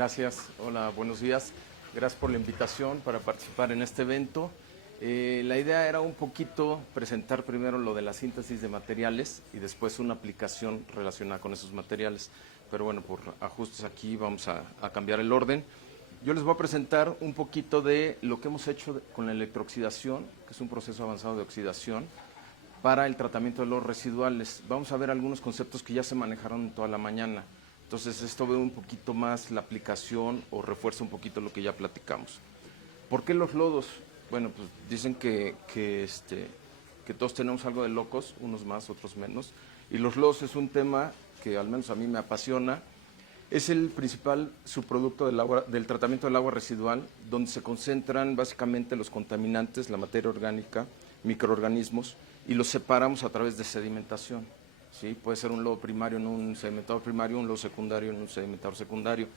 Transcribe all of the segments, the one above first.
Gracias, hola, buenos días. Gracias por la invitación para participar en este evento. La idea era un poquito presentar primero lo de la síntesis de materiales y después una aplicación relacionada con esos materiales. Pero bueno, por ajustes aquí vamos a cambiar el orden. Yo les voy a presentar un poquito de lo que hemos hecho con la electrooxidación, que es un proceso avanzado de oxidación, para el tratamiento de los residuales. Vamos a ver algunos conceptos que ya se manejaron en toda la mañana. Entonces esto ve un poquito más la aplicación o refuerza un poquito lo que ya platicamos. ¿Por qué los lodos? Bueno, pues dicen que todos tenemos algo de locos, unos más, otros menos. Y los lodos es un tema que al menos a mí me apasiona. Es el principal subproducto del tratamiento del agua residual, donde se concentran básicamente los contaminantes, la materia orgánica, microorganismos, y los separamos a través de sedimentación. ¿Sí? Puede ser un lodo primario en un sedimentador primario, un lodo secundario en un sedimentador secundario.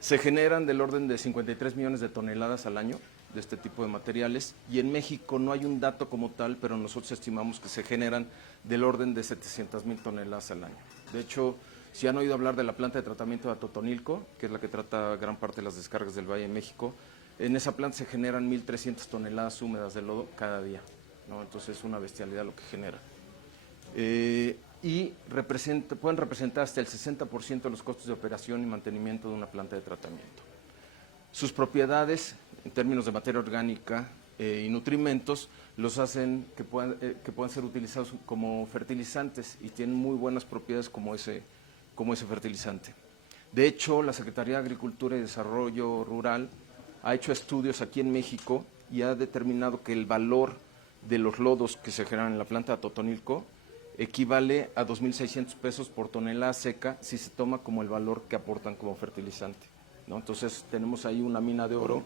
Se generan del orden de 53 millones de toneladas al año de este tipo de materiales, y en México no hay un dato como tal, pero nosotros estimamos que se generan del orden de 700,000 toneladas al año. De hecho, si han oído hablar de la planta de tratamiento de Atotonilco, que es la que trata gran parte de las descargas del Valle de México, en esa planta se generan 1,300 toneladas húmedas de lodo cada día, ¿no? Entonces es una bestialidad lo que genera. Y pueden representar hasta el 60% de los costos de operación y mantenimiento de una planta de tratamiento. Sus propiedades, en términos de materia orgánica y nutrimentos, los hacen que puedan ser utilizados como fertilizantes y tienen muy buenas propiedades como ese fertilizante. De hecho, la Secretaría de Agricultura y Desarrollo Rural ha hecho estudios aquí en México y ha determinado que el valor de los lodos que se generan en la planta de Atotonilco equivale a 2,600 pesos por tonelada seca si se toma como el valor que aportan como fertilizante, ¿no? Entonces tenemos ahí una mina de oro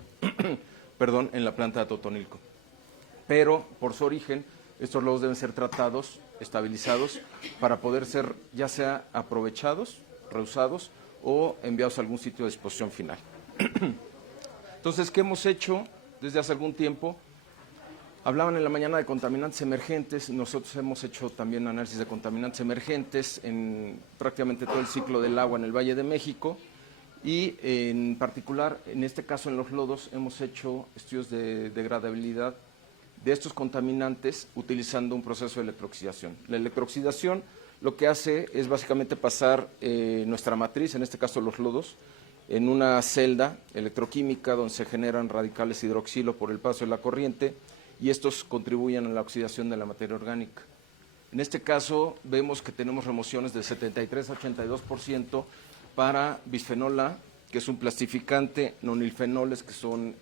perdón, en la planta de Atotonilco. Pero por su origen, estos lodos deben ser tratados, estabilizados, para poder ser ya sea aprovechados, reusados o enviados a algún sitio de disposición final. Entonces, ¿qué hemos hecho desde hace algún tiempo? Hablaban en la mañana de contaminantes emergentes. Nosotros hemos hecho también análisis de contaminantes emergentes en prácticamente todo el ciclo del agua en el Valle de México, y en particular, en este caso en los lodos, hemos hecho estudios de degradabilidad de estos contaminantes utilizando un proceso de electrooxidación. La electrooxidación lo que hace es básicamente pasar nuestra matriz, en este caso los lodos, en una celda electroquímica donde se generan radicales hidroxilo por el paso de la corriente, y estos contribuyen a la oxidación de la materia orgánica. En este caso vemos que tenemos remociones de 73 a 82% para bisfenol A, que es un plastificante, nonilfenoles, que son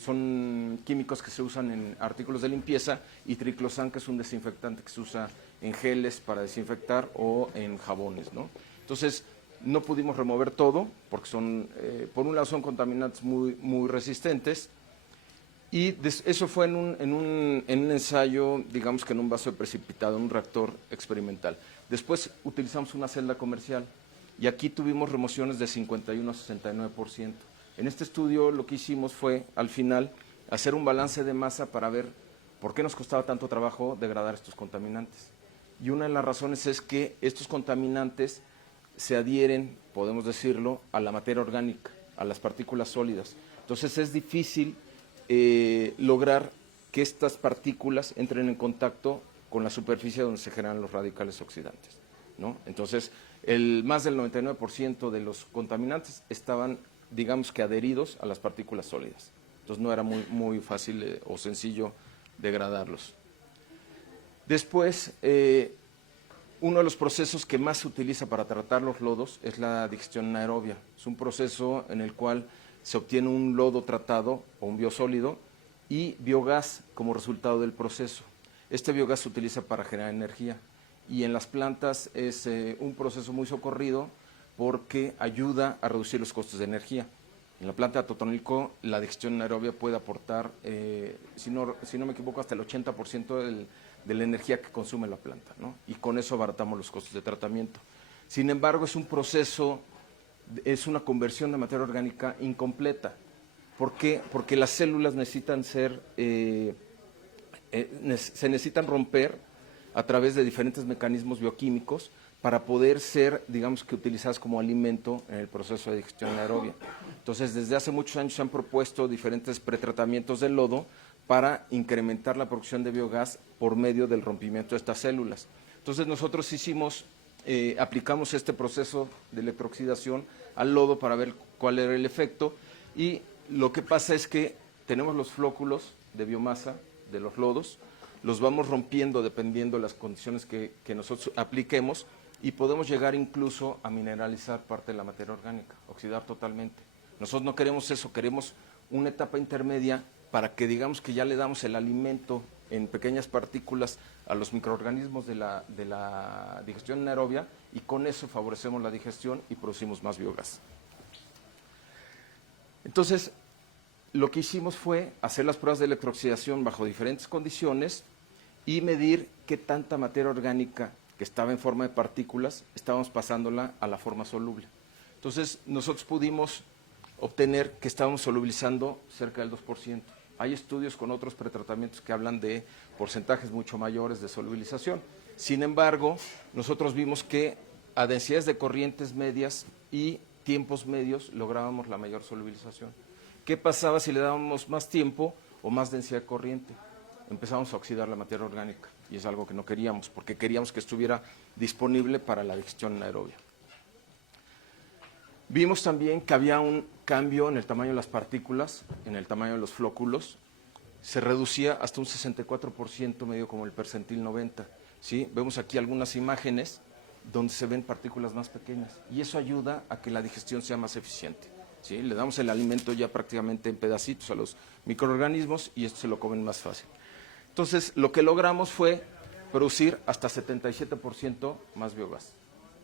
son químicos que se usan en artículos de limpieza, y triclosan, que es un desinfectante que se usa en geles para desinfectar o en jabones, ¿no? Entonces, no pudimos remover todo porque por un lado son contaminantes muy resistentes, y eso fue en un ensayo, digamos que en un vaso de precipitado, en un reactor experimental. Después utilizamos una celda comercial y aquí tuvimos remociones de 51 a 69%. En este estudio lo que hicimos fue, al final, hacer un balance de masa para ver por qué nos costaba tanto trabajo degradar estos contaminantes. Y una de las razones es que estos contaminantes se adhieren, podemos decirlo, a la materia orgánica, a las partículas sólidas. Entonces es difícil lograr que estas partículas entren en contacto con la superficie donde se generan los radicales oxidantes, ¿no? Entonces, más del 99% de los contaminantes estaban, digamos que adheridos a las partículas sólidas. Entonces no era muy fácil o sencillo degradarlos. Después, uno de los procesos que más se utiliza para tratar los lodos es la digestión anaerobia. Es un proceso en el cual se obtiene un lodo tratado o un biosólido y biogás como resultado del proceso. Este biogás se utiliza para generar energía, y en las plantas es un proceso muy socorrido porque ayuda a reducir los costos de energía. En la planta de Atotonilco la digestión anaerobia puede aportar, si no me equivoco, hasta el 80% de la energía que consume la planta, ¿no? Y con eso abaratamos los costos de tratamiento. Sin embargo, es un proceso, es una conversión de materia orgánica incompleta. ¿Por qué? Porque las células necesitan se necesitan romper a través de diferentes mecanismos bioquímicos para poder ser, digamos que utilizadas como alimento en el proceso de digestión anaerobia. Entonces, desde hace muchos años se han propuesto diferentes pretratamientos del lodo para incrementar la producción de biogás por medio del rompimiento de estas células. Entonces, nosotros aplicamos este proceso de electrooxidación al lodo para ver cuál era el efecto, y lo que pasa es que tenemos los flóculos de biomasa de los lodos, los vamos rompiendo dependiendo de las condiciones que nosotros apliquemos, y podemos llegar incluso a mineralizar parte de la materia orgánica, oxidar totalmente. Nosotros no queremos eso, queremos una etapa intermedia para que digamos que ya le damos el alimento en pequeñas partículas a los microorganismos de la digestión anaerobia, y con eso favorecemos la digestión y producimos más biogás. Entonces, lo que hicimos fue hacer las pruebas de electrooxidación bajo diferentes condiciones y medir qué tanta materia orgánica que estaba en forma de partículas estábamos pasándola a la forma soluble. Entonces, nosotros pudimos obtener que estábamos solubilizando cerca del 2%. Hay estudios con otros pretratamientos que hablan de porcentajes mucho mayores de solubilización. Sin embargo, nosotros vimos que a densidades de corrientes medias y tiempos medios lográbamos la mayor solubilización. ¿Qué pasaba si le dábamos más tiempo o más densidad de corriente? Empezamos a oxidar la materia orgánica, y es algo que no queríamos, porque queríamos que estuviera disponible para la digestión anaerobia. Vimos también que había un cambio en el tamaño de las partículas, en el tamaño de los flóculos. Se reducía hasta un 64%, medio como el percentil 90. ¿Sí? Vemos aquí algunas imágenes donde se ven partículas más pequeñas, y eso ayuda a que la digestión sea más eficiente. ¿Sí? Le damos el alimento ya prácticamente en pedacitos a los microorganismos, y esto se lo comen más fácil. Entonces, lo que logramos fue producir hasta 77% más biogás.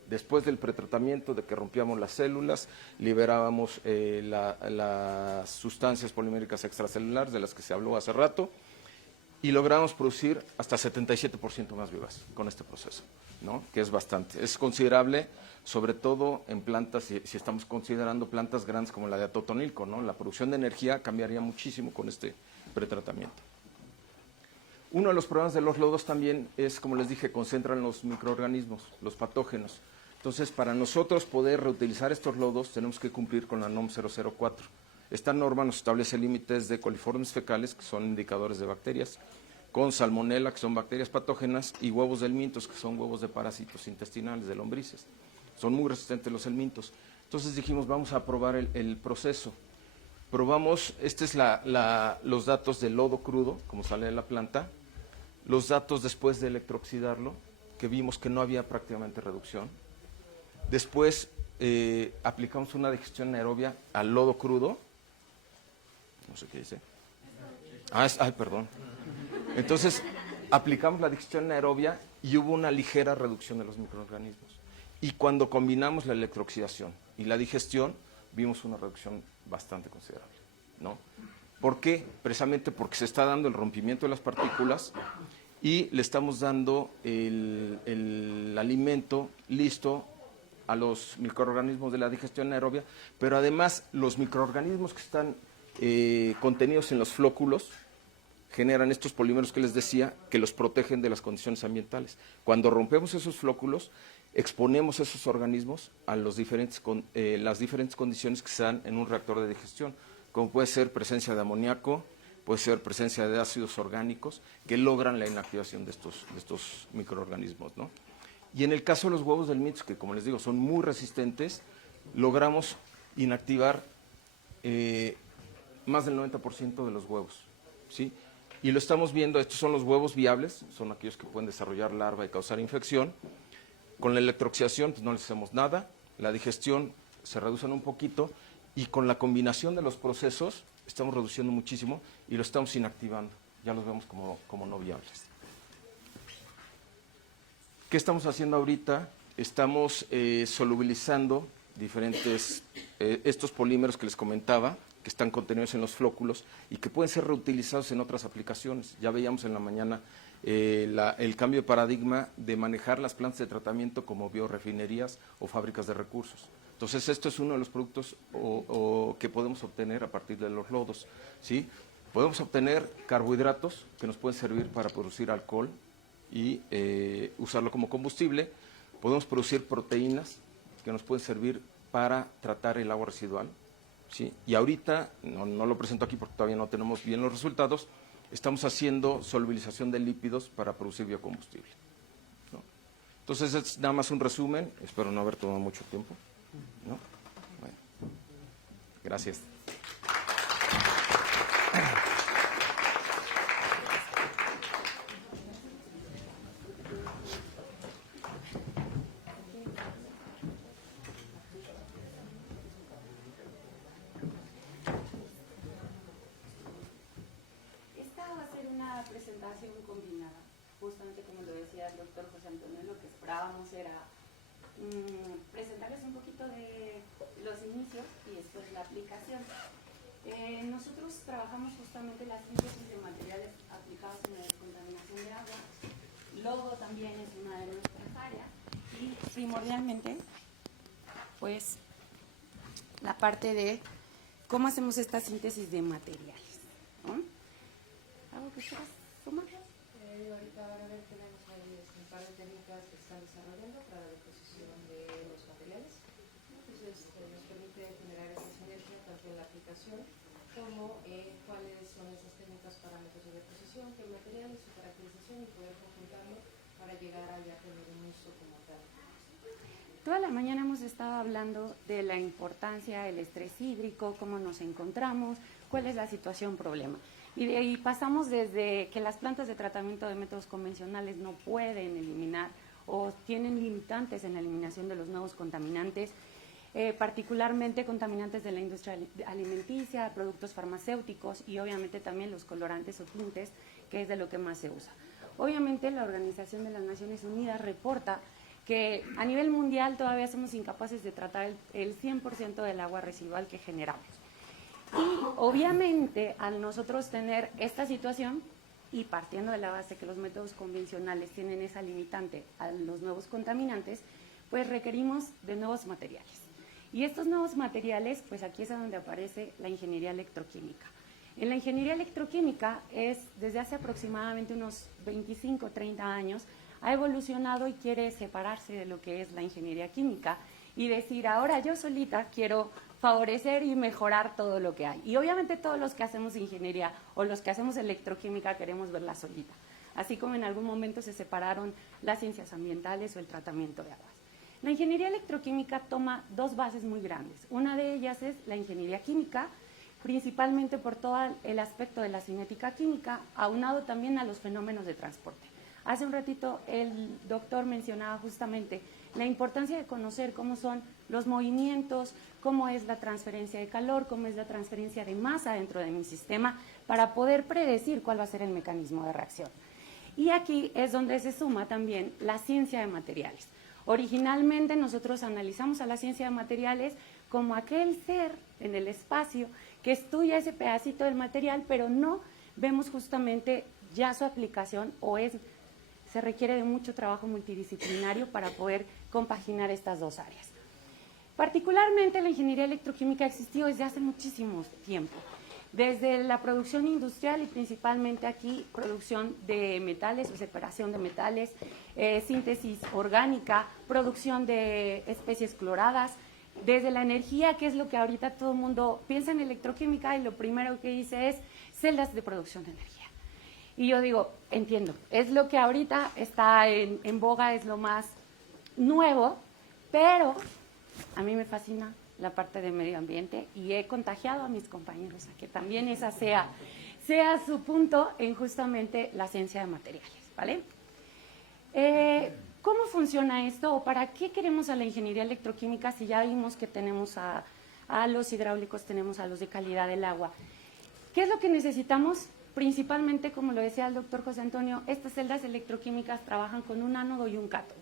Después del pretratamiento, de que rompíamos las células, liberábamos las sustancias poliméricas extracelulares de las que se habló hace rato, y logramos producir hasta 77% más biogás con este proceso, ¿no? Que es bastante, es considerable, sobre todo en plantas, si estamos considerando plantas grandes como la de Atotonilco, ¿no? La producción de energía cambiaría muchísimo con este pretratamiento. Uno de los problemas de los lodos también es, como les dije, concentran los microorganismos, los patógenos. Entonces, para nosotros poder reutilizar estos lodos, tenemos que cumplir con la NOM 004. Esta norma nos establece límites de coliformes fecales, que son indicadores de bacterias, con salmonela, que son bacterias patógenas, y huevos de helmintos, que son huevos de parásitos intestinales, de lombrices. Son muy resistentes los helmintos. Entonces dijimos, vamos a probar el proceso. Probamos, los datos del lodo crudo, como sale de la planta, los datos después de electrooxidarlo, que vimos que no había prácticamente reducción. Después aplicamos una digestión anaerobia al lodo crudo. No sé qué dice. Perdón. Entonces, aplicamos la digestión anaerobia y hubo una ligera reducción de los microorganismos. Y cuando combinamos la electrooxidación y la digestión, vimos una reducción bastante considerable, ¿no? ¿Por qué? Precisamente porque se está dando el rompimiento de las partículas y le estamos dando el alimento listo a los microorganismos de la digestión anaerobia, pero además los microorganismos que están contenidos en los flóculos generan estos polímeros que les decía, que los protegen de las condiciones ambientales. Cuando rompemos esos flóculos, exponemos esos organismos a las diferentes condiciones que se dan en un reactor de digestión, como puede ser presencia de amoníaco, puede ser presencia de ácidos orgánicos, que logran la inactivación de estos microorganismos, ¿no? Y en el caso de los huevos del helmintos, que como les digo, son muy resistentes, logramos inactivar más del 90% de los huevos, ¿sí? Y lo estamos viendo, estos son los huevos viables, son aquellos que pueden desarrollar larva y causar infección. Con la electrooxidación pues no les hacemos nada, la digestión se reducen un poquito, y con la combinación de los procesos estamos reduciendo muchísimo y lo estamos inactivando, ya los vemos como no viables. ¿Qué estamos haciendo ahorita? Estamos solubilizando estos polímeros que les comentaba, que están contenidos en los flóculos y que pueden ser reutilizados en otras aplicaciones. Ya veíamos en la mañana el cambio de paradigma de manejar las plantas de tratamiento como biorefinerías o fábricas de recursos. Entonces, esto es uno de los productos que podemos obtener a partir de los lodos, ¿sí? Podemos obtener carbohidratos que nos pueden servir para producir alcohol y usarlo como combustible. Podemos producir proteínas que nos pueden servir para tratar el agua residual, ¿sí? Y ahorita, no lo presento aquí porque todavía no tenemos bien los resultados, estamos haciendo solubilización de lípidos para producir biocombustible, ¿no? Entonces, es nada más un resumen, espero no haber tomado mucho tiempo, ¿no? Bueno, gracias. Presentación combinada, justamente como lo decía el doctor José Antonio, lo que esperábamos era presentarles un poquito de los inicios y después la aplicación. Nosotros trabajamos justamente la síntesis de materiales aplicados en la descontaminación de agua. Logo también es una de nuestras áreas y primordialmente pues la parte de cómo hacemos esta síntesis de materiales, ¿no? ¿Algo que quieras tomar? Ahorita ahora tenemos ahí un par de técnicas que están desarrollando para la deposición de los materiales. Entonces nos permite generar esa sinergia tanto en la aplicación como cuáles son esas técnicas, parámetros de deposición, qué materiales, su caracterización y poder conjuntarlo para llegar a ya tener un uso como tal. Toda la mañana hemos estado hablando de la importancia del estrés hídrico, cómo nos encontramos, cuál es la situación problema. Y de ahí pasamos desde que las plantas de tratamiento de métodos convencionales no pueden eliminar o tienen limitantes en la eliminación de los nuevos contaminantes, particularmente contaminantes de la industria alimenticia, productos farmacéuticos y obviamente también los colorantes o tintes, que es de lo que más se usa. Obviamente la Organización de las Naciones Unidas reporta que a nivel mundial todavía somos incapaces de tratar el 100% del agua residual que generamos. Y obviamente al nosotros tener esta situación y partiendo de la base que los métodos convencionales tienen esa limitante a los nuevos contaminantes, pues requerimos de nuevos materiales. Y estos nuevos materiales, pues aquí es donde aparece la ingeniería electroquímica. En la ingeniería electroquímica desde hace aproximadamente unos 25 30 años, ha evolucionado y quiere separarse de lo que es la ingeniería química y decir, ahora yo solita quiero favorecer y mejorar todo lo que hay. Y obviamente todos los que hacemos ingeniería o los que hacemos electroquímica queremos verla solita, así como en algún momento se separaron las ciencias ambientales o el tratamiento de aguas. La ingeniería electroquímica toma dos bases muy grandes. Una de ellas es la ingeniería química, principalmente por todo el aspecto de la cinética química, aunado también a los fenómenos de transporte. Hace un ratito el doctor mencionaba justamente la importancia de conocer cómo son los movimientos, cómo es la transferencia de calor, cómo es la transferencia de masa dentro de mi sistema para poder predecir cuál va a ser el mecanismo de reacción. Y aquí es donde se suma también la ciencia de materiales. Originalmente nosotros analizamos a la ciencia de materiales como aquel ser en el espacio que estudia ese pedacito del material, pero no vemos justamente ya su aplicación o se requiere de mucho trabajo multidisciplinario para poder compaginar estas dos áreas. Particularmente la ingeniería electroquímica existió desde hace muchísimo tiempo, desde la producción industrial y principalmente aquí producción de metales o separación de metales, síntesis orgánica, producción de especies cloradas, desde la energía, que es lo que ahorita todo el mundo piensa en electroquímica y lo primero que dice es celdas de producción de energía. Y yo digo, entiendo, es lo que ahorita está en boga, es lo más nuevo, pero a mí me fascina la parte de medio ambiente y he contagiado a mis compañeros a que también esa sea su punto en justamente la ciencia de materiales, ¿vale? ¿Cómo funciona esto o para qué queremos a la ingeniería electroquímica si ya vimos que tenemos a los hidráulicos, tenemos a los de calidad del agua? ¿Qué es lo que necesitamos? Principalmente, como lo decía el doctor José Antonio, estas celdas electroquímicas trabajan con un ánodo y un cátodo.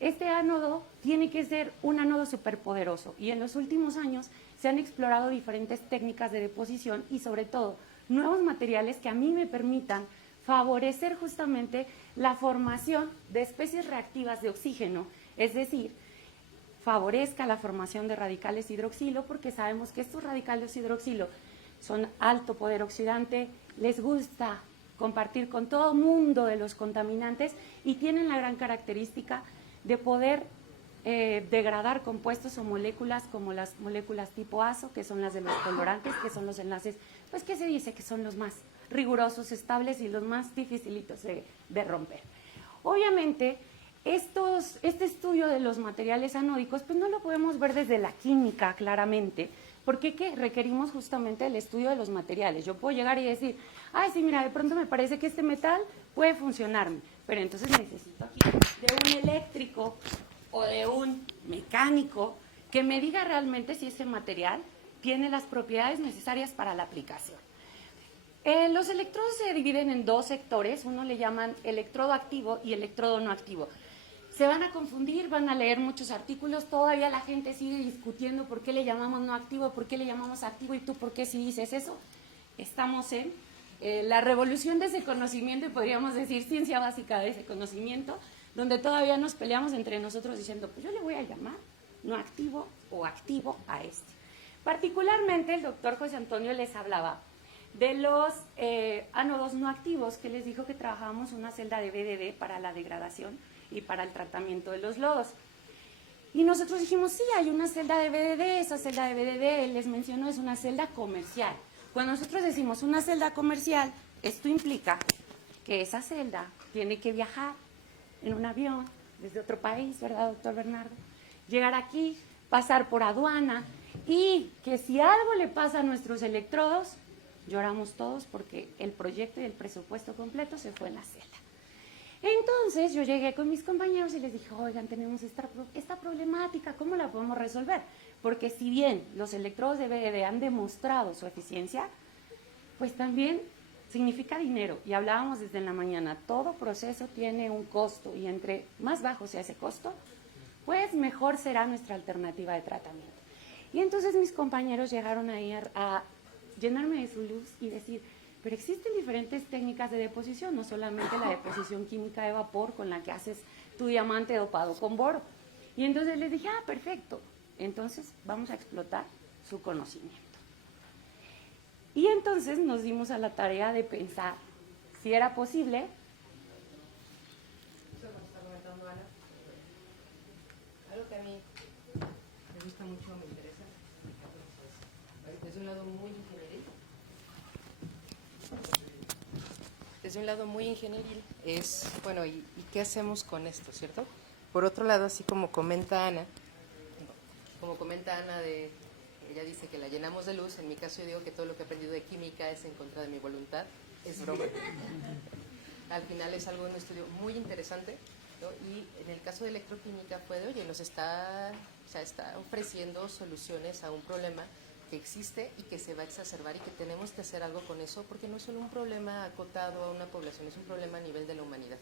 Este ánodo tiene que ser un ánodo superpoderoso y en los últimos años se han explorado diferentes técnicas de deposición y sobre todo nuevos materiales que a mí me permitan favorecer justamente la formación de especies reactivas de oxígeno, es decir, favorezca la formación de radicales hidroxilo porque sabemos que estos radicales hidroxilo son alto poder oxidante, les gusta compartir con todo mundo de los contaminantes y tienen la gran característica de poder degradar compuestos o moléculas como las moléculas tipo azo, que son las de los colorantes, que son los enlaces, pues que se dice que son los más rigurosos, estables y los más dificilitos de romper. Obviamente, este estudio de los materiales anódicos, pues no lo podemos ver desde la química claramente, porque ¿qué? Requerimos justamente el estudio de los materiales. Yo puedo llegar y decir, ay, sí, mira, de pronto me parece que este metal puede funcionarme, pero entonces necesito aquí de un eléctrico o de un mecánico que me diga realmente si ese material tiene las propiedades necesarias para la aplicación. Los electrodos se dividen en dos sectores, uno le llaman electrodo activo y electrodo no activo. Se van a confundir, van a leer muchos artículos, todavía la gente sigue discutiendo por qué le llamamos no activo, por qué le llamamos activo y tú por qué si dices eso. Estamos en la revolución de ese conocimiento y podríamos decir ciencia básica de ese conocimiento, donde todavía nos peleamos entre nosotros diciendo, pues yo le voy a llamar no activo o activo a este. Particularmente el doctor José Antonio les hablaba de los ánodos no activos, que les dijo que trabajábamos una celda de BDD para la degradación y para el tratamiento de los lodos. Y nosotros dijimos, sí, hay una celda de BDD, esa celda de BDD, les menciono, es una celda comercial. Cuando nosotros decimos una celda comercial, esto implica que esa celda tiene que viajar en un avión desde otro país, ¿verdad, doctor Bernardo? Llegar aquí, pasar por aduana y que si algo le pasa a nuestros electrodos, lloramos todos porque el proyecto y el presupuesto completo se fue en la celda. Entonces yo llegué con mis compañeros y les dije, oigan, tenemos esta problemática, ¿cómo la podemos resolver? Porque si bien los electrodos de BDD han demostrado su eficiencia, pues también significa dinero. Y hablábamos desde la mañana, todo proceso tiene un costo y entre más bajo sea ese costo, pues mejor será nuestra alternativa de tratamiento. Y entonces mis compañeros llegaron ahí a llenarme de su luz y decir, pero existen diferentes técnicas de deposición, no solamente la deposición química de vapor con la que haces tu diamante dopado con boro. Y entonces les dije, perfecto, entonces vamos a explotar su conocimiento. Y entonces nos dimos a la tarea de pensar si era posible. Eso nos está comentando Ana. Algo que a mí me gusta mucho, me interesa, desde un lado muy ingenieril. Desde un lado muy ingenieril es, bueno, ¿y qué hacemos con esto, cierto? Por otro lado, así como comenta Ana, ella dice que la llenamos de luz, en mi caso yo digo que todo lo que he aprendido de química es en contra de mi voluntad, es broma. Al final es algo de un estudio muy interesante, ¿no? Y en el caso de electroquímica fue de, oye, está ofreciendo soluciones a un problema que existe y que se va a exacerbar y que tenemos que hacer algo con eso porque no es solo un problema acotado a una población, es un problema a nivel de la humanidad.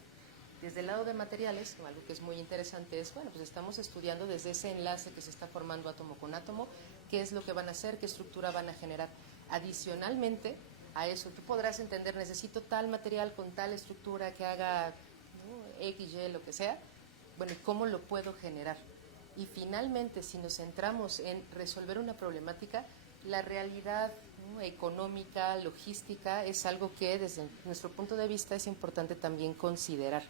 Desde el lado de materiales, algo que es muy interesante es, bueno, pues estamos estudiando desde ese enlace que se está formando átomo con átomo, qué es lo que van a hacer, qué estructura van a generar. Adicionalmente a eso, tú podrás entender, necesito tal material con tal estructura que haga, ¿no?, X, Y, lo que sea. Bueno, ¿cómo lo puedo generar? Y finalmente, si nos centramos en resolver una problemática, la realidad, ¿no?, económica, logística, es algo que desde nuestro punto de vista es importante también considerar.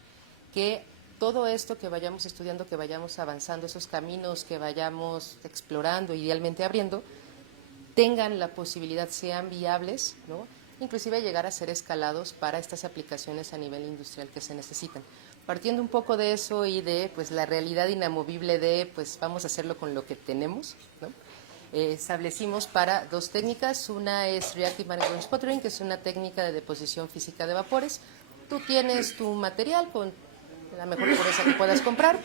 Que todo esto que vayamos estudiando, que vayamos avanzando, esos caminos que vayamos explorando, idealmente abriendo, tengan la posibilidad, sean viables, ¿no?, inclusive llegar a ser escalados para estas aplicaciones a nivel industrial que se necesitan. Partiendo un poco de eso y de pues la realidad inamovible de pues vamos a hacerlo con lo que tenemos, ¿no? Establecimos para dos técnicas, una es Reactive Management Sputtering, que es una técnica de deposición física de vapores. Tú tienes tu material con la mejor pureza que puedas comprar,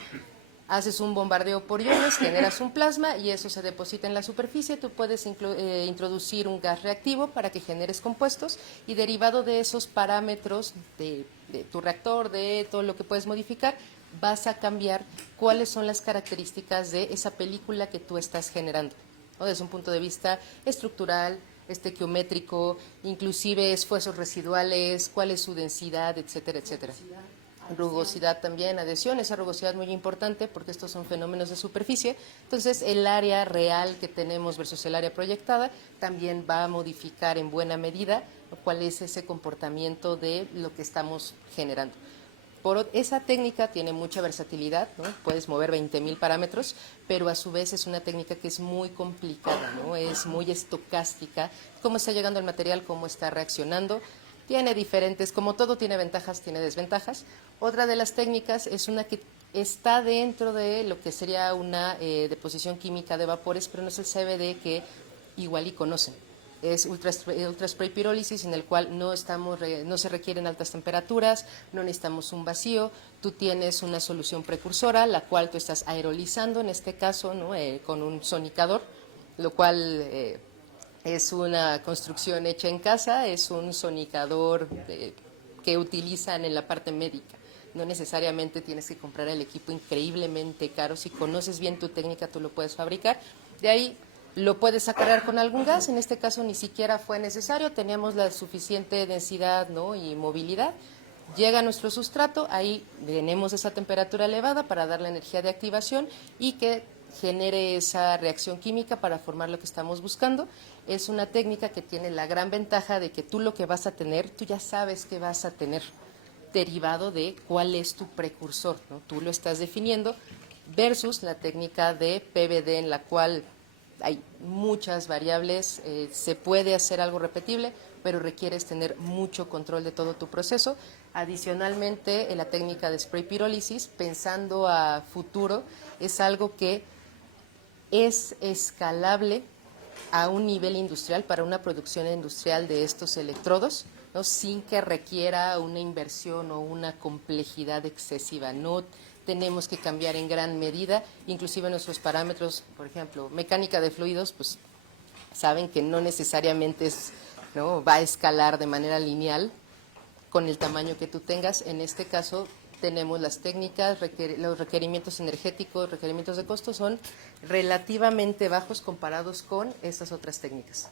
haces un bombardeo por iones, generas un plasma y eso se deposita en la superficie. Tú puedes introducir un gas reactivo para que generes compuestos y derivado de esos parámetros de tu reactor, de todo lo que puedes modificar, vas a cambiar cuáles son las características de esa película que tú estás generando, ¿no?, desde un punto de vista estructural, estequiométrico, inclusive esfuerzos residuales, cuál es su densidad, etcétera, etcétera. Rugosidad también, adhesión, esa rugosidad muy importante porque estos son fenómenos de superficie. Entonces, el área real que tenemos versus el área proyectada también va a modificar en buena medida cuál es ese comportamiento de lo que estamos generando. Esa técnica tiene mucha versatilidad, ¿no? Puedes mover 20,000 parámetros, pero a su vez es una técnica que es muy complicada, ¿no? Es muy estocástica, cómo está llegando el material, cómo está reaccionando. Tiene diferentes, como todo tiene ventajas, tiene desventajas. Otra de las técnicas es una que está dentro de lo que sería una deposición química de vapores, pero no es el CVD que igual y conocen. Es ultra spray pirólisis, en el cual no se requieren altas temperaturas, no necesitamos un vacío, tú tienes una solución precursora, la cual tú estás aerolizando, en este caso, ¿no? Con un sonicador, lo cual es una construcción hecha en casa, es un sonicador que utilizan en la parte médica. No necesariamente tienes que comprar el equipo increíblemente caro, si conoces bien tu técnica tú lo puedes fabricar, de ahí lo puedes acarrear con algún gas, en este caso ni siquiera fue necesario, teníamos la suficiente densidad, ¿no? Y movilidad. Llega nuestro sustrato, ahí tenemos esa temperatura elevada para dar la energía de activación y que genere esa reacción química para formar lo que estamos buscando. Es una técnica que tiene la gran ventaja de que tú lo que vas a tener, tú ya sabes que vas a tener derivado de cuál es tu precursor, ¿no? Tú lo estás definiendo versus la técnica de PVD en la cual hay muchas variables, se puede hacer algo repetible, pero requieres tener mucho control de todo tu proceso. Adicionalmente, en la técnica de spray pirólisis, pensando a futuro, es algo que es escalable a un nivel industrial para una producción industrial de estos electrodos, ¿no? Sin que requiera una inversión o una complejidad excesiva. No tenemos que cambiar en gran medida, inclusive nuestros parámetros, por ejemplo, mecánica de fluidos, pues saben que no necesariamente ¿no? va a escalar de manera lineal con el tamaño que tú tengas. En este caso tenemos las técnicas, los requerimientos energéticos, requerimientos de costo son relativamente bajos comparados con estas otras técnicas.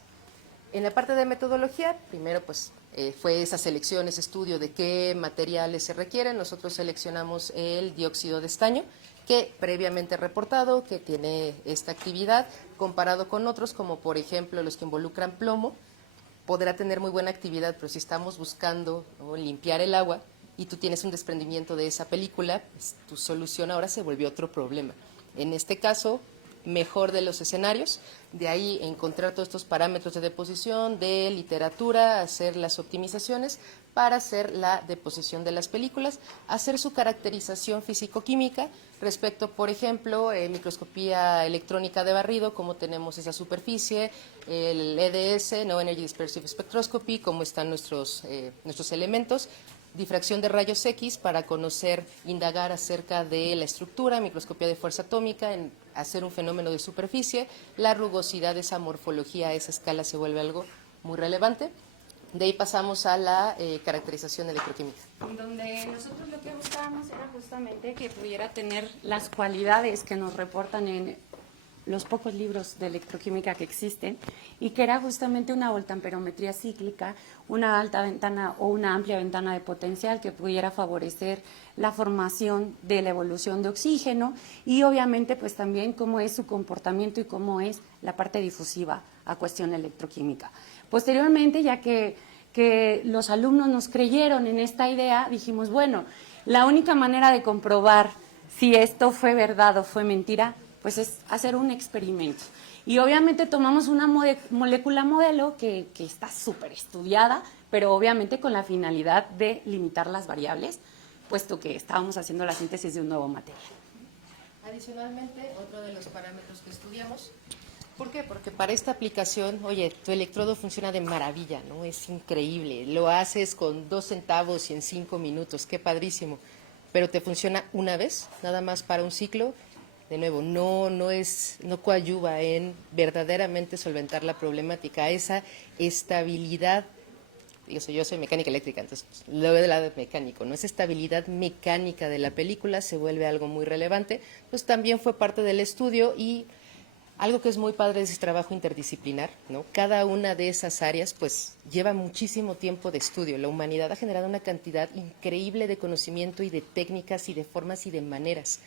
En la parte de metodología, primero pues fue esa selección, ese estudio de qué materiales se requieren. Nosotros seleccionamos el dióxido de estaño, que previamente reportado, que tiene esta actividad, comparado con otros, como por ejemplo los que involucran plomo, podrá tener muy buena actividad, pero si estamos buscando, ¿no? limpiar el agua y tú tienes un desprendimiento de esa película, pues, tu solución ahora se volvió otro problema. En este caso, mejor de los escenarios, de ahí encontrar todos estos parámetros de deposición, de literatura, hacer las optimizaciones para hacer la deposición de las películas, hacer su caracterización físico-química respecto, por ejemplo, microscopía electrónica de barrido, cómo tenemos esa superficie, el EDS, no Energy Dispersive Spectroscopy, cómo están nuestros elementos, difracción de rayos X para conocer, indagar acerca de la estructura, microscopía de fuerza atómica, en hacer un fenómeno de superficie, la rugosidad, esa morfología, esa escala se vuelve algo muy relevante. De ahí pasamos a la caracterización electroquímica. Donde nosotros lo que buscábamos era justamente que pudiera tener las cualidades que nos reportan en los pocos libros de electroquímica que existen, y que era justamente una voltamperometría cíclica, una alta ventana o una amplia ventana de potencial que pudiera favorecer la formación de la evolución de oxígeno y obviamente pues también cómo es su comportamiento y cómo es la parte difusiva a cuestión electroquímica. Posteriormente, ya que los alumnos nos creyeron en esta idea, dijimos, bueno, la única manera de comprobar si esto fue verdad o fue mentira, pues es hacer un experimento. Y obviamente tomamos una molécula modelo que está súper estudiada, pero obviamente con la finalidad de limitar las variables, puesto que estábamos haciendo la síntesis de un nuevo material. Adicionalmente, otro de los parámetros que estudiamos, ¿por qué? Porque para esta aplicación, oye, tu electrodo funciona de maravilla, ¿no? Es increíble, lo haces con 2 centavos y en 5 minutos, qué padrísimo, pero te funciona una vez, nada más para un ciclo. De nuevo, no coadyuva en verdaderamente solventar la problemática, esa estabilidad. Yo soy mecánica eléctrica, entonces lo veo del lado mecánico, ¿no? Esa estabilidad mecánica de la película se vuelve algo muy relevante. Pues también fue parte del estudio y algo que es muy padre es el trabajo interdisciplinar, ¿no? Cada una de esas áreas pues lleva muchísimo tiempo de estudio. La humanidad ha generado una cantidad increíble de conocimiento y de técnicas y de formas y de maneras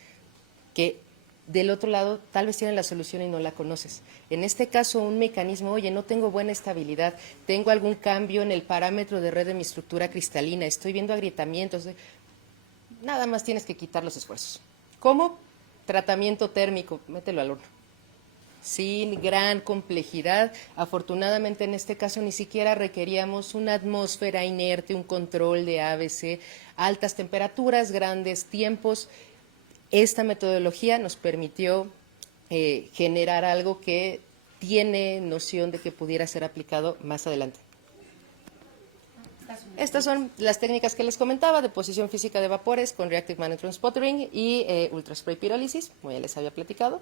que del otro lado tal vez tienen la solución y no la conoces. En este caso, un mecanismo, oye, no tengo buena estabilidad, tengo algún cambio en el parámetro de red de mi estructura cristalina, estoy viendo agrietamientos. nada más tienes que quitar los esfuerzos. ¿Cómo? Tratamiento térmico, mételo al horno. Sin gran complejidad. Afortunadamente en este caso ni siquiera requeríamos una atmósfera inerte, un control de ABC, altas temperaturas, grandes tiempos. Esta metodología nos permitió generar algo que tiene noción de que pudiera ser aplicado más adelante. Estas son las técnicas que les comentaba, deposición física de vapores con Reactive Magnetron Sputtering y ultraspray pirólisis, como ya les había platicado.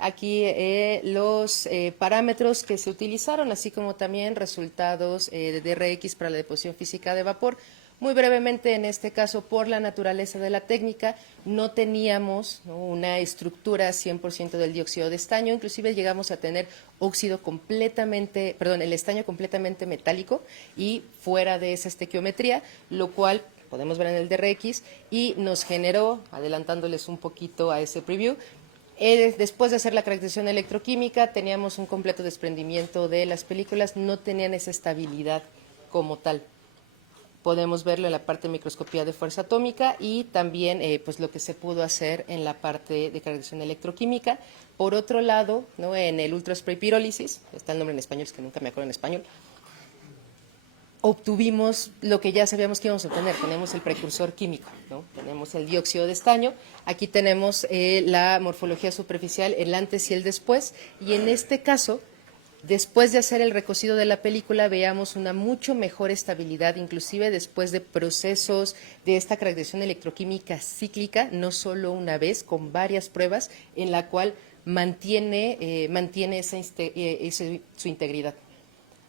Aquí los parámetros que se utilizaron, así como también resultados de DRX para la deposición física de vapor. Muy brevemente, en este caso, por la naturaleza de la técnica, no teníamos, ¿no?, una estructura 100% del dióxido de estaño, inclusive llegamos a tener el estaño completamente metálico y fuera de esa estequiometría, lo cual podemos ver en el DRX y nos generó, adelantándoles un poquito a ese preview, después de hacer la caracterización electroquímica, teníamos un completo desprendimiento de las películas, no tenían esa estabilidad como tal. Podemos verlo en la parte de microscopía de fuerza atómica y también pues lo que se pudo hacer en la parte de caracterización electroquímica. Por otro lado, ¿no?, en el ultraspray pirólisis, está el nombre en español, es que nunca me acuerdo en español, obtuvimos lo que ya sabíamos que íbamos a obtener. Tenemos el precursor químico, ¿no? Tenemos el dióxido de estaño, aquí tenemos la morfología superficial, el antes y el después, y en este caso, después de hacer el recocido de la película, veamos una mucho mejor estabilidad, inclusive después de procesos de esta caracterización electroquímica cíclica, no solo una vez, con varias pruebas, en la cual mantiene su integridad.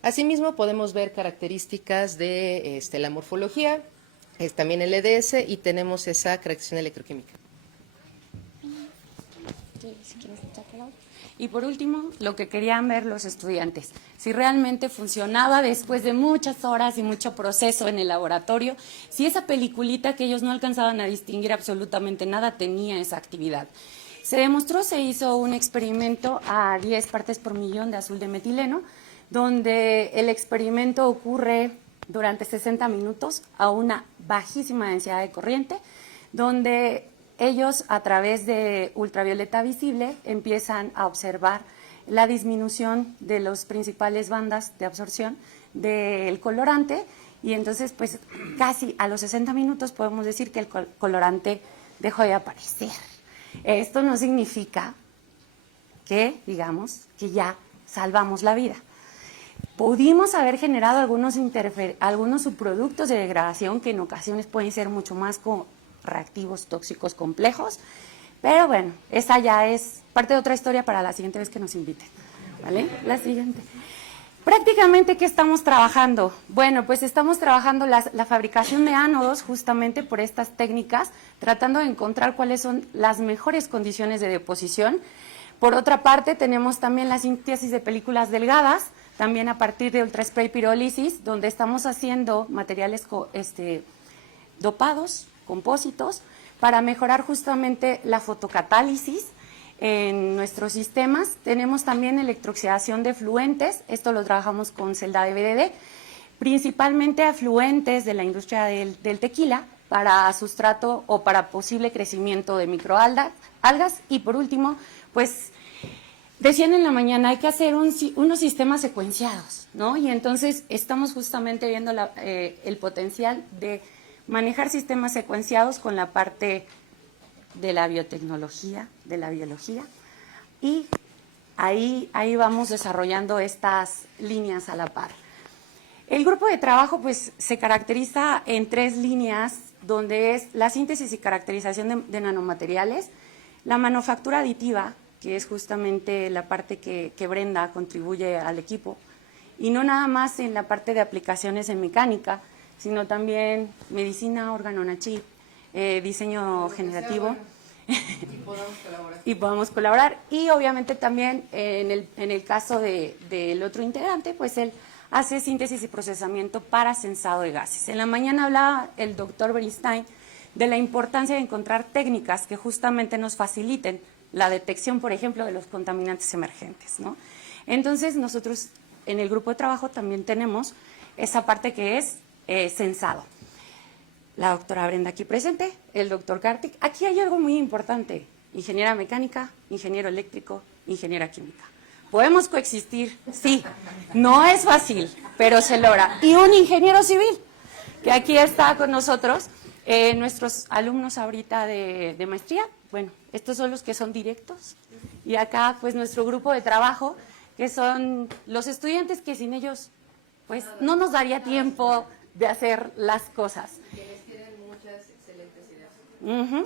Asimismo, podemos ver características de la morfología, también el EDS, y tenemos esa caracterización electroquímica. Y por último, lo que querían ver los estudiantes, si realmente funcionaba después de muchas horas y mucho proceso en el laboratorio, si esa peliculita que ellos no alcanzaban a distinguir absolutamente nada tenía esa actividad. Se demostró, se hizo un experimento a 10 partes por millón de azul de metileno, donde el experimento ocurre durante 60 minutos a una bajísima densidad de corriente, donde ellos a través de ultravioleta visible empiezan a observar la disminución de las principales bandas de absorción del colorante y entonces pues casi a los 60 minutos podemos decir que el colorante dejó de aparecer. Esto no significa que, digamos, que ya salvamos la vida. Pudimos haber generado algunos subproductos de degradación que en ocasiones pueden ser mucho más reactivos tóxicos complejos, pero bueno, esa ya es parte de otra historia para la siguiente vez que nos inviten, ¿vale? La siguiente. Prácticamente, ¿qué estamos trabajando? Bueno, pues estamos trabajando la fabricación de ánodos justamente por estas técnicas, tratando de encontrar cuáles son las mejores condiciones de deposición. Por otra parte, tenemos también la síntesis de películas delgadas, también a partir de ultraspray pirólisis, donde estamos haciendo materiales dopados, compósitos, para mejorar justamente la fotocatálisis en nuestros sistemas. Tenemos también electrooxidación de fluentes, esto lo trabajamos con celda de BDD, principalmente afluentes de la industria del tequila, para sustrato o para posible crecimiento de microalgas. Y por último, pues decían en la mañana, hay que hacer unos sistemas secuenciados, ¿no? Y entonces estamos justamente viendo el potencial de manejar sistemas secuenciados con la parte de la biotecnología, de la biología, y ahí vamos desarrollando estas líneas a la par. El grupo de trabajo pues se caracteriza en 3 líneas, donde es la síntesis y caracterización de nanomateriales, la manufactura aditiva, que es justamente la parte que Brenda contribuye al equipo, y no nada más en la parte de aplicaciones en mecánica, sino también medicina, organonachip, diseño generativo. Y podamos colaborar. Y obviamente también en el caso del otro integrante, pues él hace síntesis y procesamiento para sensado de gases. En la mañana hablaba el doctor Bernstein de la importancia de encontrar técnicas que justamente nos faciliten la detección, por ejemplo, de los contaminantes emergentes, ¿no? Entonces, nosotros en el grupo de trabajo también tenemos esa parte que es sensado. la doctora Brenda aquí presente, el doctor Kartik. Aquí hay algo muy importante, ingeniera mecánica, ingeniero eléctrico, ingeniera química. Podemos coexistir, sí, no es fácil, pero se logra. Y un ingeniero civil, que aquí está con nosotros, nuestros alumnos ahorita de maestría, bueno, estos son los que son directos, y acá pues nuestro grupo de trabajo, que son los estudiantes que sin ellos pues no nos daría tiempo de hacer las cosas. Quienes tienen muchas excelentes ideas.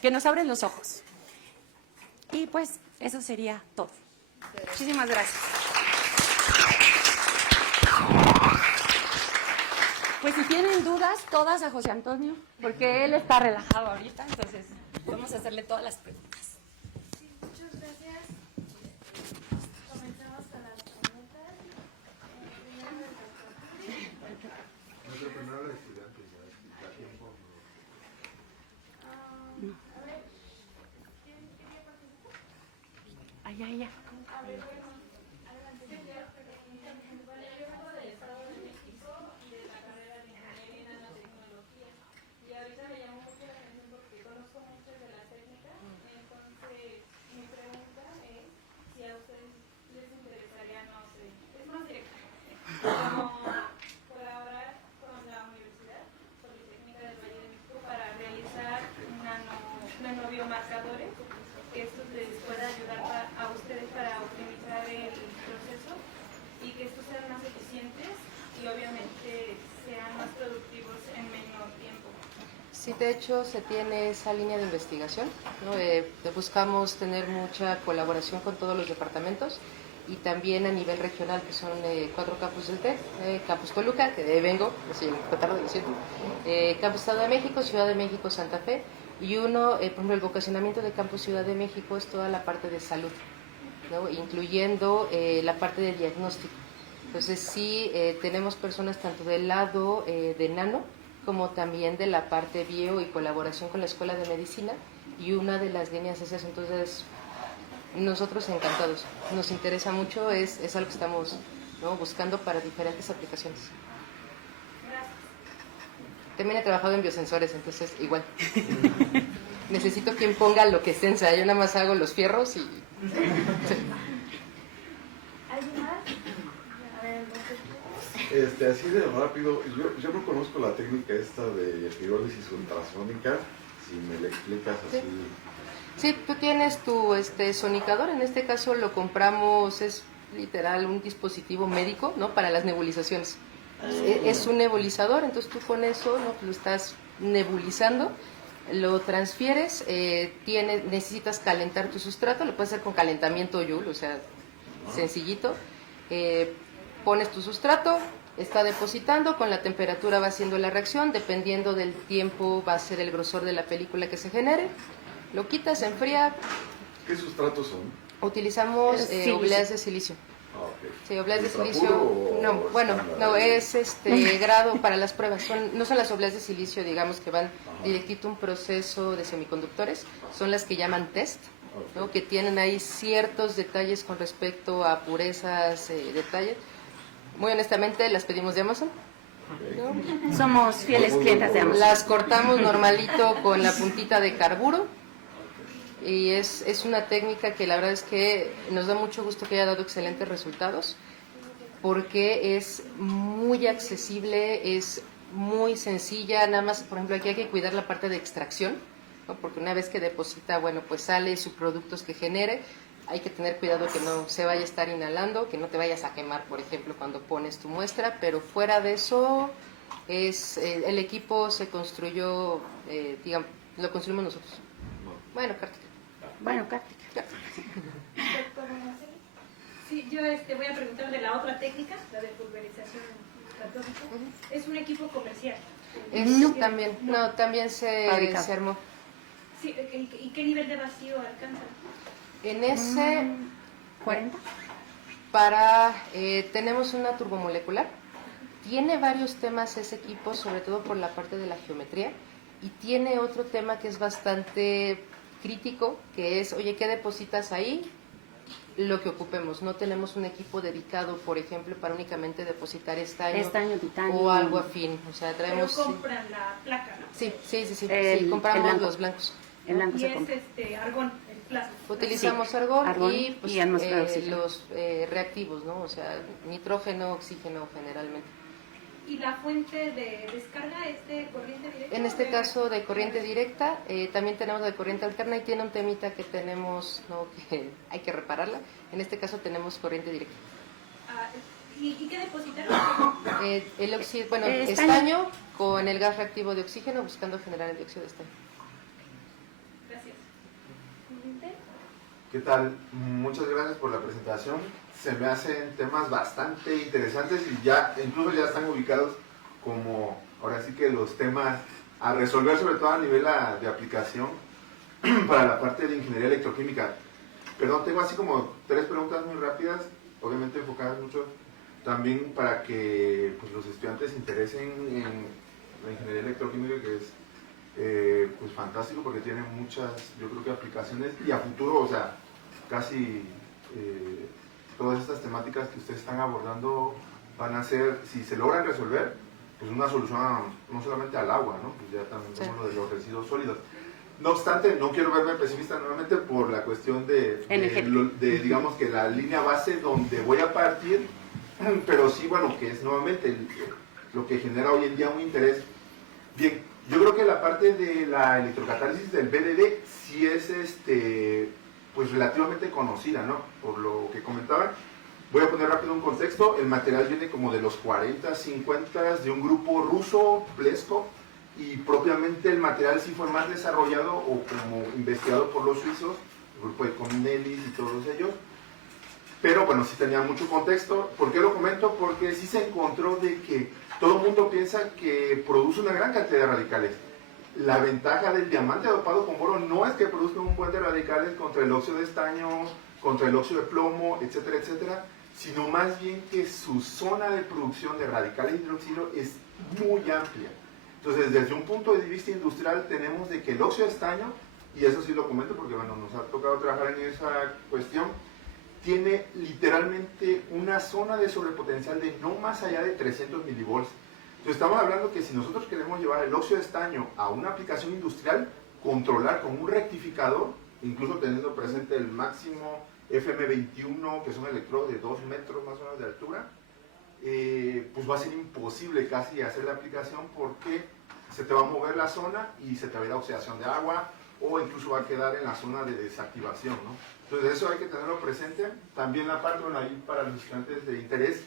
Que nos abren los ojos. Y pues eso sería todo. Muchísimas gracias. Pues si tienen dudas, todas a José Antonio, porque él está relajado ahorita, entonces vamos a hacerle todas las preguntas. Sí, muchas gracias. Comenzamos con las preguntas. Primero del doctor. Nuestro primero de estudiantes, ya tiempo. A ver, ¿quién quería participar? Ay, ay, ay. A ver, bueno, adelante. Bueno, yo vengo del Estado de México y de la carrera de Ingeniería y Nanotecnología. Y ahorita me llamó mucho la atención porque conozco muchas de las técnicas. Entonces, mi pregunta es si a ustedes les interesaría, no sé, es más directa, como colaborar con la Universidad Politécnica del Valle de México para realizar nanobiomarcadores, que esto les pueda ayudar a ustedes para optimizar el proceso y que estos sean más eficientes y obviamente sean más productivos en menor tiempo. Sí, de hecho se tiene esa línea de investigación, ¿no? Buscamos tener mucha colaboración con todos los departamentos y también a nivel regional, que son 4 campus del TEC, Campus Toluca, que de ahí vengo, así tarde lo siento, Campus Estado de México, Ciudad de México, Santa Fe, y uno, por ejemplo, el vocacionamiento de Campus Ciudad de México es toda la parte de salud, ¿no? Incluyendo la parte de diagnóstico. Entonces sí, tenemos personas tanto del lado de nano, como también de la parte bio y colaboración con la Escuela de Medicina, y una de las líneas es eso. Entonces, nosotros encantados, nos interesa mucho, es algo que estamos, ¿no?, buscando para diferentes aplicaciones. También he trabajado en biosensores, entonces igual. Necesito quien ponga lo que sensa, yo nada más hago los fierros y... ¿Alguien más? A ver, Así de rápido, yo no conozco la técnica esta de pirólisis ultrasónica, si me la explicas así. Sí, tú tienes tu sonicador, en este caso lo compramos, es literal un dispositivo médico, ¿no?, para las nebulizaciones. Es un nebulizador, entonces tú con eso, ¿no?, lo estás nebulizando, lo transfieres, necesitas calentar tu sustrato, lo puedes hacer con calentamiento Joule, o sea, sencillito. Pones tu sustrato, está depositando, con la temperatura va haciendo la reacción, dependiendo del tiempo va a ser el grosor de la película que se genere. Lo quitas, se enfría. ¿Qué sustratos son? Utilizamos Silicio. obleas de silicio. Ah, ok. Sí, obleas de ¿Ultrapuro silicio. o No, bueno, estándar? no, es grado para las pruebas. No son las obleas de silicio, digamos, que van directito a un proceso de semiconductores. Son las que llaman test, ¿no?, que tienen ahí ciertos detalles con respecto a purezas, detalles. Muy honestamente, las pedimos de Amazon, ¿no? Somos fieles clientes de Amazon. Las cortamos normalito con la puntita de carburo. Y es una técnica que la verdad es que nos da mucho gusto que haya dado excelentes resultados, porque es muy accesible, es muy sencilla. Nada más, por ejemplo, aquí hay que cuidar la parte de extracción, ¿no?, porque una vez que deposita, bueno, pues sale sus productos que genere. Hay que tener cuidado que no se vaya a estar inhalando, que no te vayas a quemar, por ejemplo, cuando pones tu muestra, pero fuera de eso, el equipo se construyó, digamos, lo construimos nosotros. Bueno, Kartik. Bueno, Kartik. Sí, yo voy a preguntar de la otra técnica, la de pulverización catódica. Es un equipo comercial. También se armó. Sí, ¿y qué nivel de vacío alcanza? En ese, 40. tenemos una turbomolecular. Tiene varios temas ese equipo, sobre todo por la parte de la geometría, y tiene otro tema que es bastante crítico, que es, oye, ¿qué depositas ahí? Lo que ocupemos, no tenemos un equipo dedicado, por ejemplo, para únicamente depositar Estaño, titanio. o algo afín. O sea, Pero traemos... compran la placa, ¿no? Sí, El compramos blanco. los blancos. El blanco Y se es compra. argón, el plástico. Utilizamos Sí, argón, argón y, pues, y atmósfera de oxígeno. los reactivos, ¿no? O sea, nitrógeno, oxígeno generalmente. ¿Y la fuente de descarga es de corriente directa? En o este de- caso de corriente directa, también tenemos de corriente alterna y tiene un temita que tenemos, ¿no? Que hay que repararla. En este caso tenemos corriente directa. Ah, ¿y qué depositaron? El óxido, bueno, Estaño. estaño con el gas reactivo de oxígeno buscando generar el dióxido de estaño. Gracias. ¿Qué tal? Muchas gracias por la presentación. Se me hacen temas bastante interesantes y ya incluso ya están ubicados como ahora sí que los temas a resolver, sobre todo a nivel de aplicación para la parte de ingeniería electroquímica. Perdón, tengo así como 3 preguntas muy rápidas, obviamente enfocadas mucho también para que pues, los estudiantes se interesen en la ingeniería electroquímica, que es pues fantástico porque tiene muchas, yo creo que aplicaciones y a futuro, o sea, casi todas estas temáticas que ustedes están abordando van a ser, si se logran resolver, pues una solución no solamente al agua, ¿no? Pues ya también Sí. como lo de los residuos sólidos. No obstante, no quiero verme pesimista nuevamente por la cuestión de digamos que la línea base donde voy a partir, pero sí, bueno, que es nuevamente lo que genera hoy en día un interés. Bien, yo creo que la parte de la electrocatálisis del BDD sí es pues relativamente conocida, ¿no? Por lo que comentaban. Voy a poner rápido un contexto. El material viene como de los 40, 50 de un grupo ruso, Plesko, y propiamente el material sí fue más desarrollado o como investigado por los suizos, el grupo de Cominelis y todos ellos. Pero bueno, sí tenía mucho contexto. ¿Por qué lo comento? Porque sí se encontró de que todo el mundo piensa que produce una gran cantidad de radicales. La ventaja del diamante dopado con boro no es que produzca un buen de radicales contra el óxido de estaño, contra el óxido de plomo, etcétera, etcétera, sino más bien que su zona de producción de radicales hidroxilo es muy amplia. Entonces, desde un punto de vista industrial, tenemos de que el óxido de estaño, y eso sí lo comento porque bueno, nos ha tocado trabajar en esa cuestión, tiene literalmente una zona de sobrepotencial de no más allá de 300 milivolts. Entonces estamos hablando que si nosotros queremos llevar el óxido de estaño a una aplicación industrial, controlar con un rectificador, incluso teniendo presente el máximo FM21, que es un electrodo de 2 metros más o menos de altura, pues va a ser imposible casi hacer la aplicación porque se te va a mover la zona y se te va a ir a oxidación de agua o incluso va a quedar en la zona de desactivación, ¿no? Entonces eso hay que tenerlo presente. También la parte, bueno, ahí para los estudiantes de interés,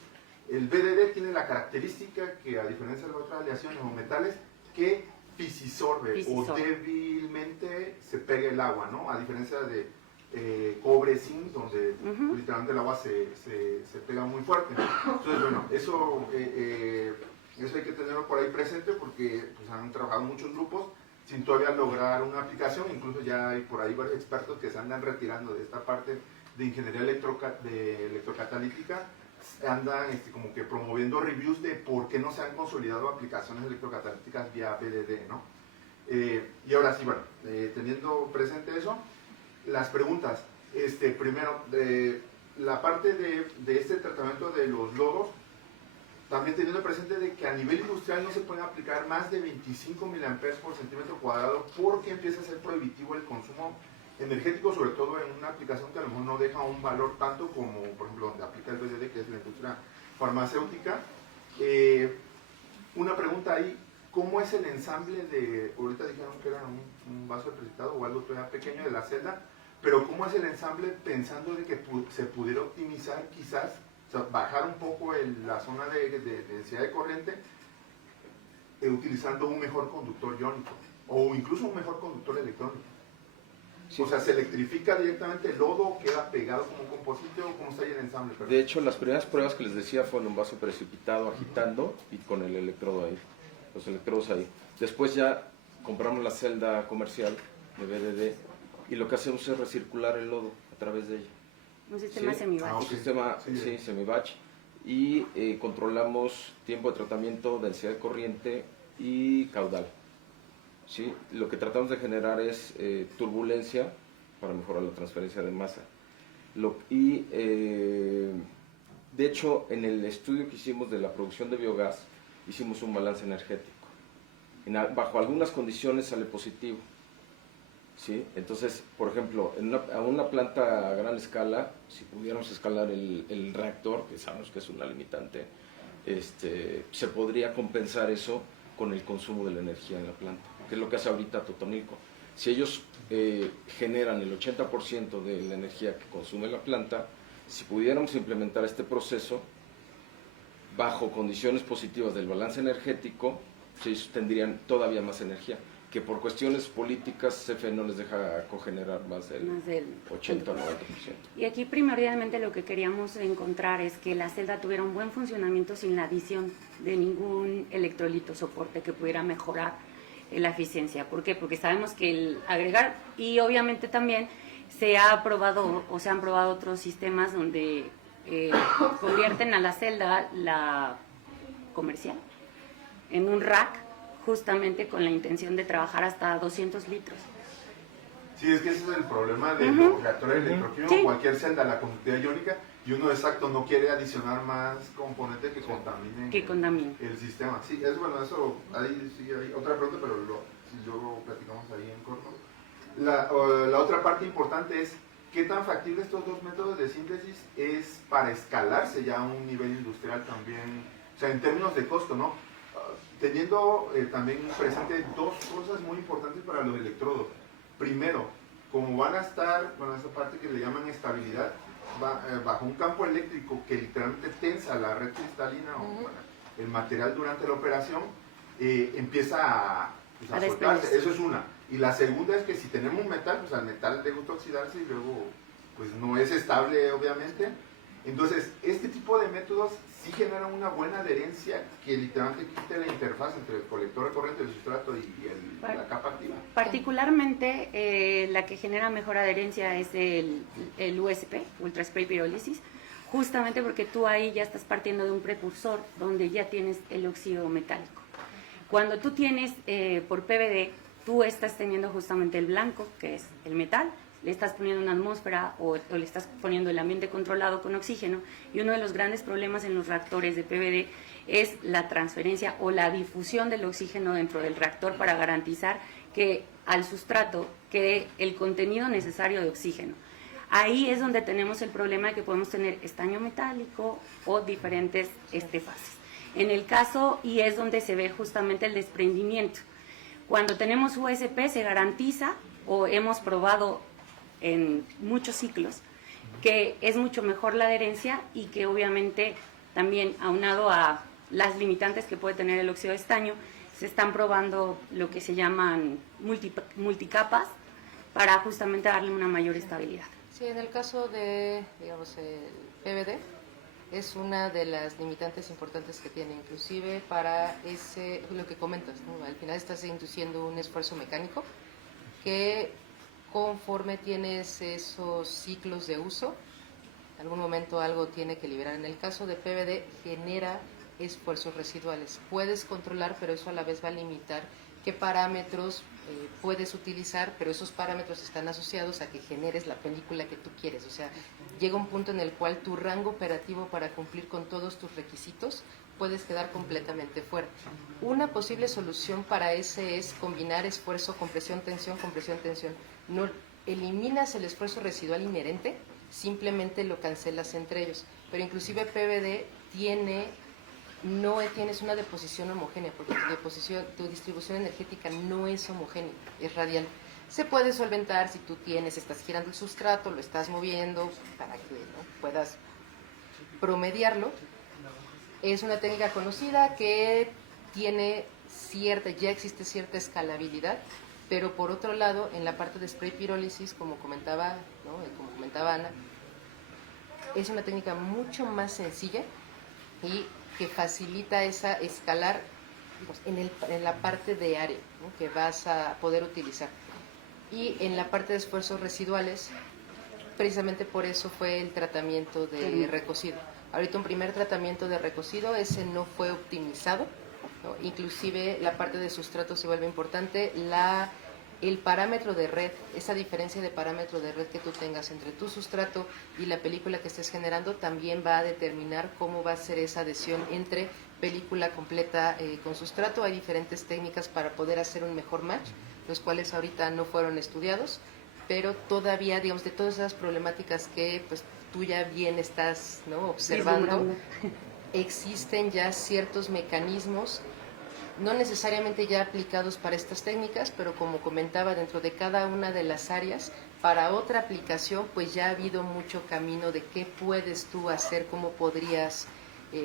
el BDD tiene la característica que a diferencia de las otras aleaciones o metales, que fisisorbe o débilmente se pega el agua, ¿no? A diferencia de cobre, zinc, donde literalmente el agua se pega muy fuerte. Entonces, bueno, eso hay que tenerlo por ahí presente porque pues, han trabajado muchos grupos sin todavía lograr una aplicación. Incluso ya hay por ahí varios expertos que se andan retirando de esta parte de ingeniería electrocatalítica, andan como que promoviendo reviews de por qué no se han consolidado aplicaciones electrocatalíticas vía BDD, ¿no? Y ahora sí, bueno, teniendo presente eso, las preguntas. Primero, la parte de este tratamiento de los lodos, también teniendo presente de que a nivel industrial no se pueden aplicar más de 25 mA por centímetro cuadrado porque empieza a ser prohibitivo el consumo energético, sobre todo en una aplicación que a lo mejor no deja un valor tanto como, por ejemplo, donde aplica el BDD, que es la industria farmacéutica. Una pregunta ahí, ¿cómo es el ensamble de, ahorita dijeron que era un vaso de precipitado o algo todavía pequeño de la celda, pero cómo es el ensamble pensando de que se pudiera optimizar quizás, o sea, bajar un poco la zona de densidad de corriente utilizando un mejor conductor iónico o incluso un mejor conductor electrónico? Sí. O sea, ¿se electrifica directamente el lodo, queda pegado como un composite o cómo está ahí el ensamble? Perdón. De hecho, las primeras pruebas que les decía fueron un vaso precipitado agitando y con el electrodo ahí, los electrodos ahí. Después ya compramos la celda comercial de BDD y lo que hacemos es recircular el lodo a través de ella. Un sistema semi-batch. Un sistema semi-batch y controlamos tiempo de tratamiento, densidad de corriente y caudal. ¿Sí? Lo que tratamos de generar es turbulencia para mejorar la transferencia de masa. De hecho, en el estudio que hicimos de la producción de biogás, hicimos un balance energético. Bajo algunas condiciones sale positivo. ¿Sí? Entonces, por ejemplo, a una planta a gran escala, si pudiéramos escalar el reactor, que sabemos que es una limitante, se podría compensar eso con el consumo de la energía en la planta, que es lo que hace ahorita Totonilco. Si ellos generan el 80% de la energía que consume la planta, si pudiéramos implementar este proceso bajo condiciones positivas del balance energético, ellos tendrían todavía más energía, que por cuestiones políticas CFE no les deja cogenerar más del 80 o 90%. Y aquí primordialmente lo que queríamos encontrar es que la celda tuviera un buen funcionamiento sin la adición de ningún electrolito soporte que pudiera mejorar la eficiencia. ¿Por qué? Porque sabemos que el agregar, y obviamente también se han probado otros sistemas donde convierten a la celda, la comercial, en un rack, justamente con la intención de trabajar hasta 200 litros. Sí, es que ese es el problema de los reactores electroquímicos, cualquier celda, la conductividad iónica, y uno exacto no quiere adicionar más componentes que contaminen el sistema. Sí, es bueno, eso, ahí sí hay otra pregunta, pero luego platicamos ahí en corto. La otra parte importante es, ¿qué tan factible estos dos métodos de síntesis es para escalarse ya a un nivel industrial también? O sea, en términos de costo, ¿no? Teniendo también presente dos cosas muy importantes para los electrodos. Primero, como van a estar, bueno, esa parte que le llaman estabilidad, bajo un campo eléctrico que literalmente tensa la red cristalina o bueno, el material durante la operación, empieza a soltarse. Eso es una. Y la segunda es que si tenemos un metal, pues al metal le gusta oxidarse y luego pues no es estable, obviamente. Entonces, este tipo de métodos sí generan una buena adherencia que literalmente quite la interfaz entre el colector de corriente, el sustrato y la capa activa. Particularmente, la que genera mejor adherencia es el USP, Ultra Spray Pyrolysis, justamente porque tú ahí ya estás partiendo de un precursor donde ya tienes el óxido metálico. Cuando tú tienes por PVD, tú estás teniendo justamente el blanco, que es el metal, le estás poniendo una atmósfera o le estás poniendo el ambiente controlado con oxígeno, y uno de los grandes problemas en los reactores de PVD es la transferencia o la difusión del oxígeno dentro del reactor para garantizar que al sustrato quede el contenido necesario de oxígeno. Ahí es donde tenemos el problema de que podemos tener estaño metálico o diferentes fases. En el caso, y es donde se ve justamente el desprendimiento. Cuando tenemos USP se garantiza, o hemos probado en muchos ciclos, que es mucho mejor la adherencia y que obviamente también aunado a las limitantes que puede tener el óxido de estaño, se están probando lo que se llaman multicapas para justamente darle una mayor estabilidad. Sí, en el caso de, digamos, el PVD, es una de las limitantes importantes que tiene, inclusive para lo que comentas, ¿no? Al final estás induciendo un esfuerzo mecánico que conforme tienes esos ciclos de uso, en algún momento algo tiene que liberar. En el caso de PVD genera esfuerzos residuales. Puedes controlar, pero eso a la vez va a limitar qué parámetros puedes utilizar, pero esos parámetros están asociados a que generes la película que tú quieres. O sea, llega un punto en el cual tu rango operativo para cumplir con todos tus requisitos puedes quedar completamente fuera. Una posible solución para ese es combinar esfuerzo, compresión, tensión, compresión, tensión. No eliminas el esfuerzo residual inherente, simplemente lo cancelas entre ellos. Pero inclusive PVD no tienes una deposición homogénea, porque tu distribución energética no es homogénea, es radial. Se puede solventar si tú estás girando el sustrato, lo estás moviendo para que puedas promediarlo. Es una técnica conocida que ya existe cierta escalabilidad, pero por otro lado, en la parte de spray pirólisis, como comentaba Ana, es una técnica mucho más sencilla y que facilita esa escalar en la parte de área, ¿no?, que vas a poder utilizar. Y en la parte de esfuerzos residuales, precisamente por eso fue el tratamiento de recocido. Ahorita un primer tratamiento de recocido, ese no fue optimizado, ¿no? Inclusive la parte de sustrato se vuelve importante, la el parámetro de red, esa diferencia de parámetro de red que tú tengas entre tu sustrato y la película que estés generando, también va a determinar cómo va a ser esa adhesión entre película completa con sustrato. Hay diferentes técnicas para poder hacer un mejor match, los cuales ahorita no fueron estudiados, pero todavía, digamos, de todas esas problemáticas que pues tú ya bien estás, ¿no?, observando, existen ya ciertos mecanismos, no necesariamente ya aplicados para estas técnicas, pero como comentaba, dentro de cada una de las áreas, para otra aplicación, pues ya ha habido mucho camino de qué puedes tú hacer, cómo podrías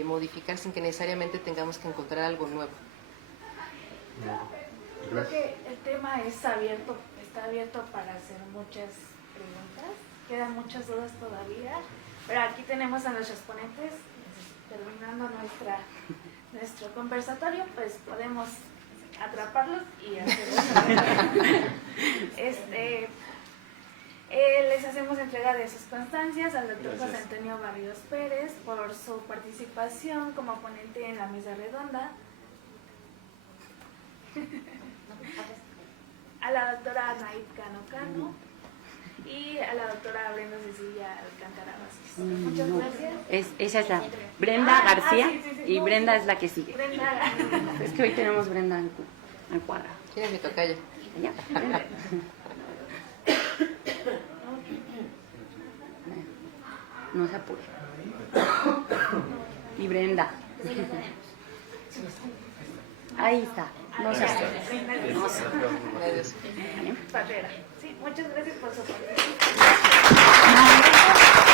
modificar sin que necesariamente tengamos que encontrar algo nuevo. Creo que el tema es abierto, está abierto para hacer muchas preguntas, quedan muchas dudas todavía, pero aquí tenemos a nuestros ponentes, terminando nuestro conversatorio, pues podemos atraparlos y hacer les hacemos entrega de sus constancias al doctor José Antonio Barrios Pérez por su participación como ponente en la mesa redonda, a la doctora Anaid Cano Cano y a la doctora Brenda Cecilia Alcántara Vázquez. Muchas gracias. Esa es la Brenda García sí. y Brenda es la que sigue. Brenda. Es que hoy tenemos Brenda en cuadra. ¿Quién es mi tocaya? Ya, Brenda. No se apure. Y Brenda. Ahí está. No se apure. Gracias. Barrera. Sí, muchas gracias por su participación.